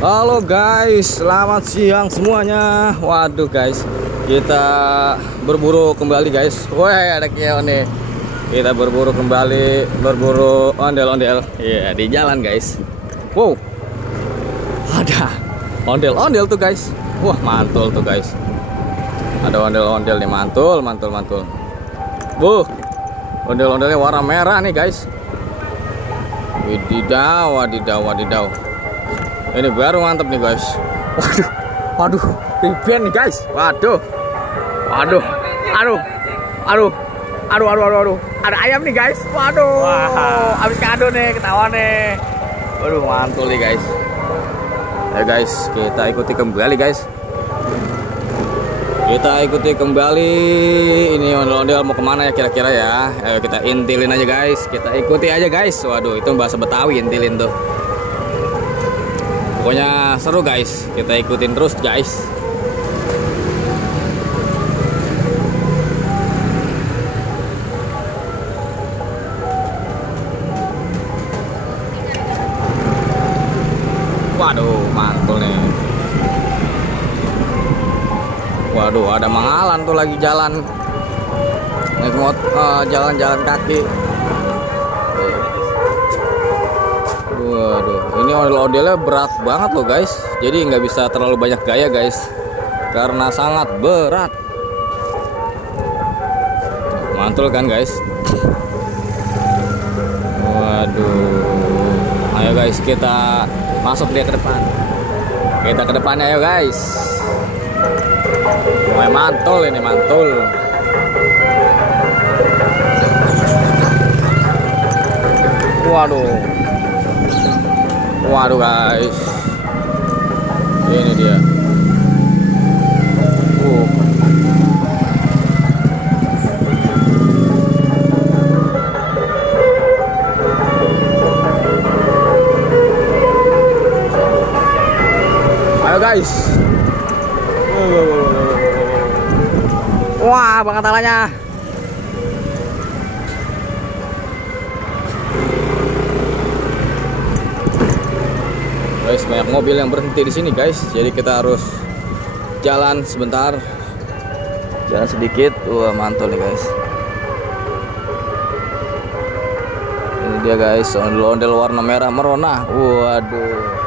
Halo guys, selamat siang semuanya. Waduh guys, kita berburu kembali guys. Wah, ada keon nih. Kita berburu kembali, berburu ondel-ondel. Iya, di jalan guys. Wow, ada ondel-ondel tuh guys. Wah, mantul tuh guys. Ada ondel-ondel nih, mantul. Ondel-ondelnya warna merah nih guys. Wadidaw. Ini baru mantep nih guys. Waduh, riben nih guys. Waduh. Ada ayam nih guys. Waduh. Wow. Abis kado nih, ketawa nih. Waduh, mantul nih guys. Ya guys, kita ikuti kembali guys. Ini ondel-ondel mau kemana ya kira-kira ya. Ayo kita intilin aja guys. Kita ikuti aja guys. Waduh, itu bahasa Betawi intilin tuh. Pokoknya seru guys, kita ikutin terus guys. Waduh, mantul nih. Waduh, ada Mangalan tuh lagi jalan. Naik motor, jalan-jalan kaki. Waduh, ini ondel-ondelnya berat banget loh guys. Jadi nggak bisa terlalu banyak gaya guys, karena sangat berat. Mantul kan guys. Waduh, ayo guys kita masuk dia ke depan. Kita ke depannya ayo guys. Mantul ini mantul. Waduh guys, ini dia. Ayo guys. Wah, banget talanya. Guys, banyak mobil yang berhenti di sini guys, jadi kita harus jalan sebentar, jalan sedikit. Wah, mantul nih guys. Ini dia guys, ondel-ondel warna merah merona. Waduh.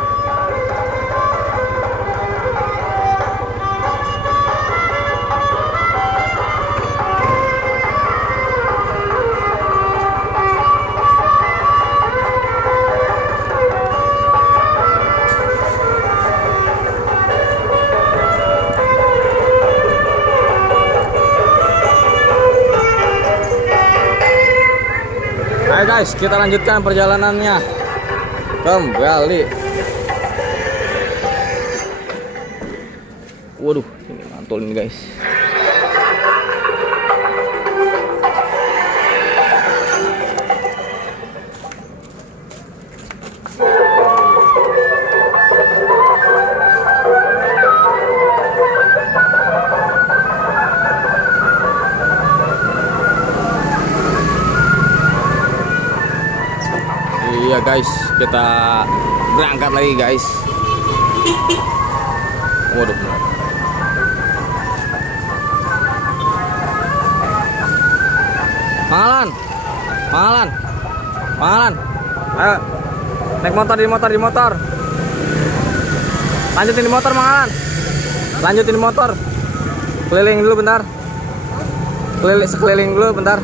Ayo guys, kita lanjutkan perjalanannya kembali. Waduh, ini mantul ini guys. Iya guys, kita berangkat lagi guys. Waduh. Mangalan. Ayo. Naik motor di motor. Lanjutin di motor Mangalan. Lanjutin di motor. Keliling dulu bentar. Sekeliling dulu bentar.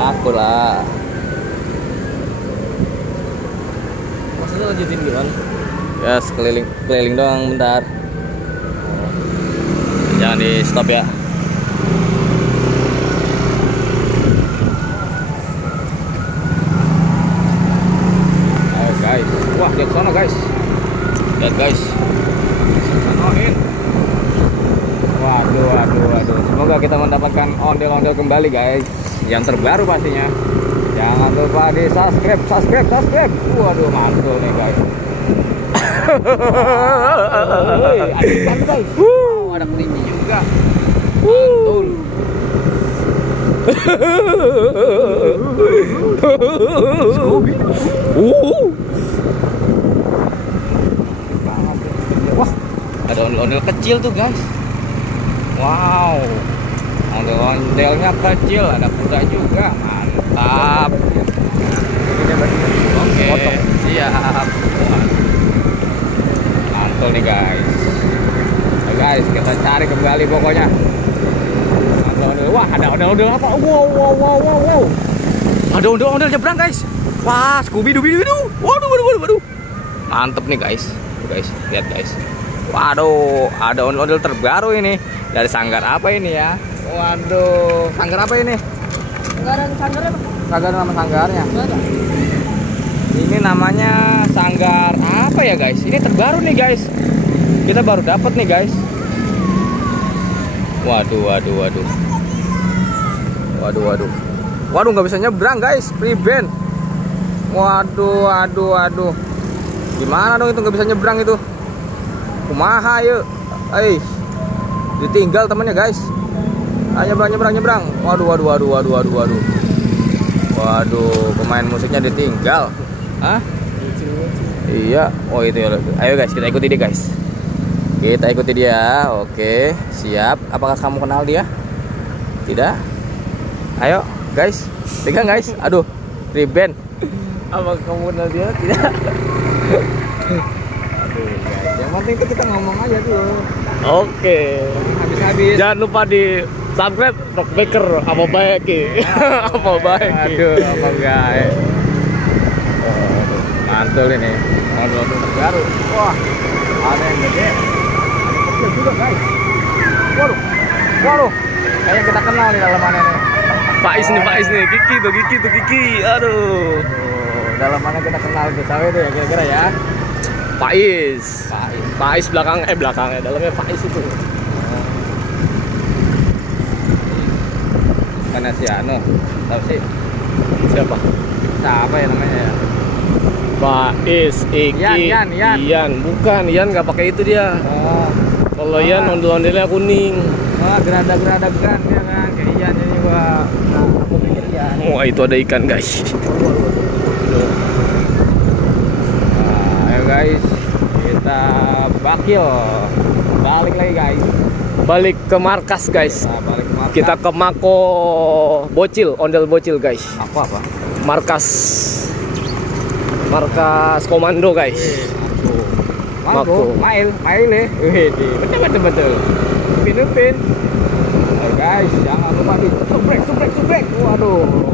Aku lah. Maksudnya lanjutin gimana? Ya keliling doang bentar. Jangan di stop ya. Ayo guys. Wah, lihat sana guys. Lihat guys. Sanoin. Waduh. Semoga kita mendapatkan ondel-ondel kembali guys. Yang terbaru pastinya. Jangan lupa di subscribe. Waduh, mantul nih guys. Ada ikan guys. Ada kelinci juga. Mantul. Scooby. ondel-ondel kecil tuh guys. Wow, ondel-ondelnya kecil, ada kuda juga, mantap. Oke, siap. Mantul nih guys. Nah, guys, kita cari kembali pokoknya. Wah, ada ondel-ondel apa? Wow. Ada ondel-ondel nyebrang guys. Wah, Scooby-Doo. Waduh. Mantep nih guys. Guys, lihat guys. Waduh, ada ondel-ondel terbaru ini. Dari sanggar apa ini ya? Waduh, sanggar apa ini? Sanggar nama sanggarnya. Ini namanya sanggar apa ya guys? Ini terbaru nih guys. Kita baru dapat nih guys. Waduh. Waduh, nggak bisa nyebrang guys, prevent. Waduh. Gimana dong itu nggak bisa nyebrang itu? Kumaha yuk? Ditinggal temannya guys. Ayo nyebrang. Waduh. Pemain musiknya ditinggal. Hah? Iya. Oh itu ya. Ayo guys, kita ikuti dia guys. Kita ikuti dia. Oke, siap. Apakah kamu kenal dia? Tidak? Ayo guys, pegang guys. Aduh, ribbon. Apa kamu kenal dia? Tidak. Aduh guys, yang penting itu kita ngomong aja dulu. Oke. Habis-habis. Jangan lupa di subscribe Rockbaker apa baik apa baik. Aduh, apa guys. Mantul ini. Ondel terbaru. Wah, ada yang gede. Ada kecil juga guys. Waduh. Kayaknya kita kenal nih dalamannya nih. Faiz nih, Kiki tuh Kiki. Aduh. Dalamannya kita kenal tuh, sawe tuh ya kira-kira ya. Faiz belakangnya, dalamnya Faiz itu. Mana si Anu? Tahu sih? Siapa? Siapa ya namanya ya? Faiz, Ian. Bukan, Ian nggak pakai itu dia. Oh. Kalau Ian ondel-ondelnya kuning. Wah, gerada-gerada gan ya kan, kayak Ian jadi gua. Nah, aku pikir Ian. Wah, itu ada ikan guys. Nah, ayo guys, kita balik lagi guys. Balik ke markas guys. Balik ke markas. Kita ke Mako Bocil, ondel bocil guys. Apa? Markas komando guys. Mako. Mail. Wih, betul. Upin. Guys, jangan lupa di subrek. Waduh.